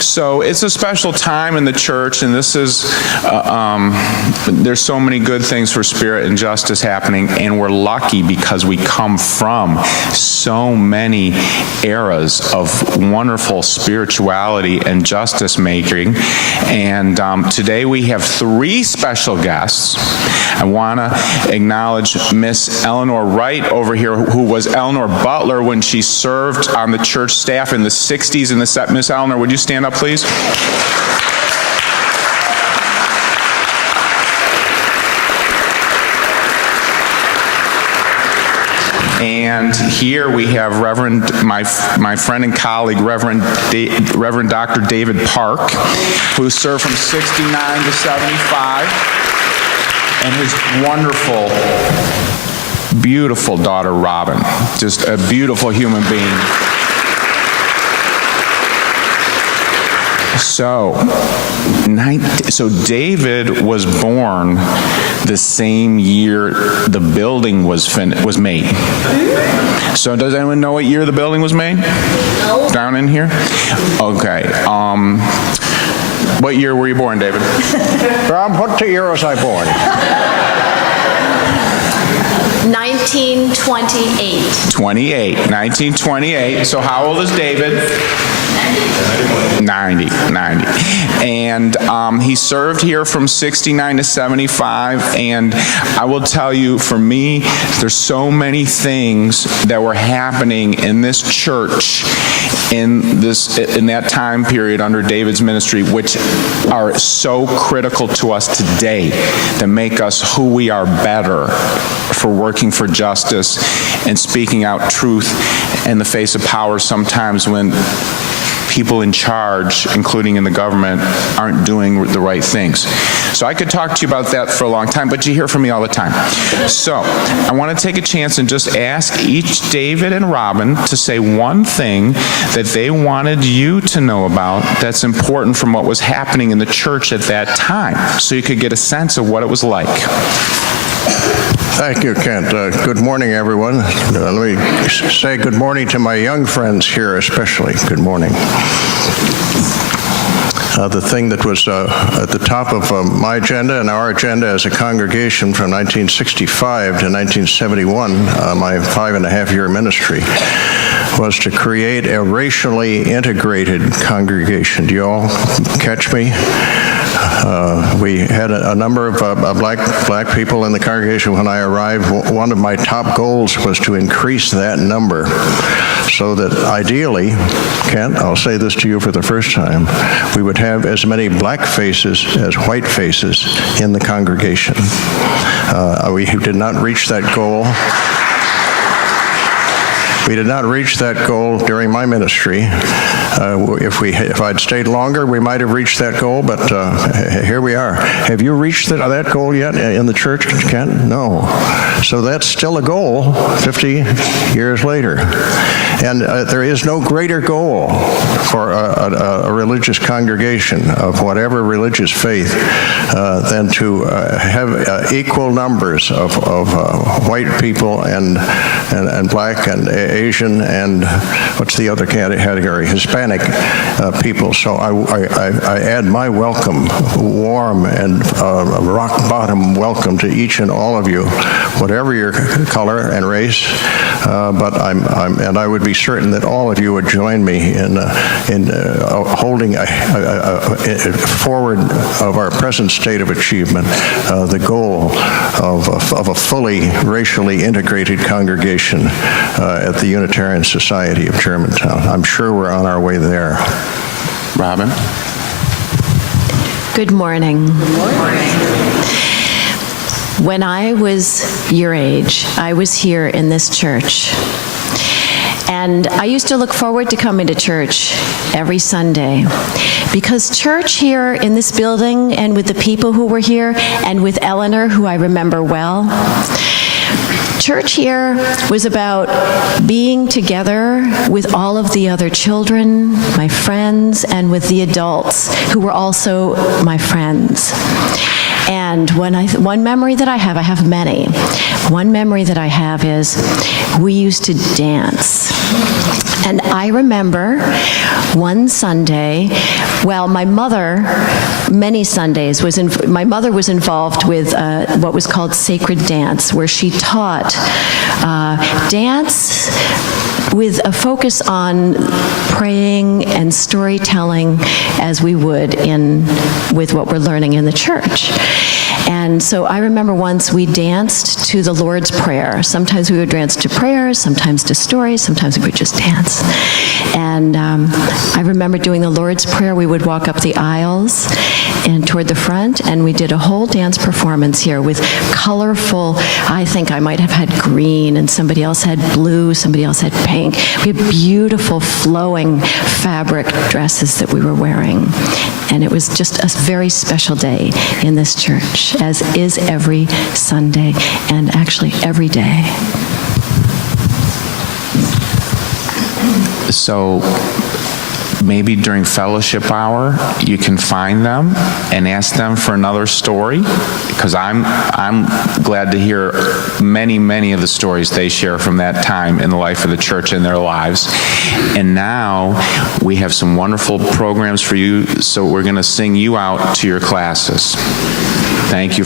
So it's a special time in the church, and this is, there's so many good things for Spirit and Justice happening, and we're lucky because we come from so many eras of wonderful spirituality and justice making. And today we have three special guests. I want to acknowledge Miss Eleanor Wright over here, who was Eleanor Butler when she served on the church staff in the 60s and the set. Miss Eleanor, would you stand up, please? And here we have my friend and colleague, Reverend Dr. David Parke, who served from 69 to 75, and his wonderful, beautiful daughter, Robin, just a beautiful human being. So David was born the same year the building was made. So does anyone know what year the building was made? No. Down in here? Okay. What year were you born, David? Rob, what year was I born? 1928. 1928. So how old is David? 90. And he served here from 69 to 75, and I will tell you, for me, there's so many things that were happening in this church in that time period under David's ministry, which are so critical to us today, that make us who we are better for working for justice and speaking out truth in the face of power sometimes when people in charge, including in the government, aren't doing the right things. So I could talk to you about that for a long time, but you hear from me all the time. So I want to take a chance and just ask each David and Robin to say one thing that they wanted you to know about that's important from what was happening in the church at that time, so you could get a sense of what it was like. Thank you, Kent. Good morning, everyone. Let me say good morning to my young friends here especially. Good morning. The thing that was at the top of my agenda and our agenda as a congregation from 1965 to 1971, my 5.5-year ministry, was to create a racially integrated congregation. Do you all catch me? We had a number of black people in the congregation when I arrived. One of my top goals was to increase that number so that ideally, Kent, I'll say this to you for the first time, we would have as many black faces as white faces in the congregation. We did not reach that goal. We did not reach that goal during my ministry. If I'd stayed longer, we might have reached that goal, but here we are. Have you reached that goal yet in the church, Kent? No. So that's still a goal 50 years later. And there is no greater goal for a religious congregation of whatever religious faith than to have equal numbers of white people and black and Asian and what's the other category? Hispanic people. So I add my welcome, warm and rock bottom welcome to each and all of you, whatever your color and race. But I would be certain that all of you would join me in holding forward of our present state of achievement, the goal of a fully racially integrated congregation at the Unitarian Society of Germantown. I'm sure we're on our way there. Robin? Good morning. Good morning. When I was your age, I was here in this church. And I used to look forward to coming to church every Sunday, because church here in this building and with the people who were here and with Eleanor, who I remember well, church here was about being together with all of the other children, my friends, and with the adults who were also my friends. And one memory that I have many. One memory that I have is we used to dance. And I remember one Sunday, well, my mother, many Sundays, my mother was involved with what was called sacred dance, where she taught dance with a focus on praying and storytelling as we would with what we're learning in the church. And so I remember once we danced to the Lord's Prayer. Sometimes we would dance to prayers, sometimes to stories, sometimes we would just dance. And I remember doing the Lord's Prayer. We would walk up the aisles and toward the front, and we did a whole dance performance here with colorful, I think I might have had green, and somebody else had blue, somebody else had pink. We had beautiful flowing fabric dresses that we were wearing. And it was just a very special day in this church, as is every Sunday, and actually every day. So maybe during fellowship hour, you can find them and ask them for another story, because I'm glad to hear many of the stories they share from that time in the life of the church in their lives. And now we have some wonderful programs for you, so we're going to sing you out to your classes. Thank you.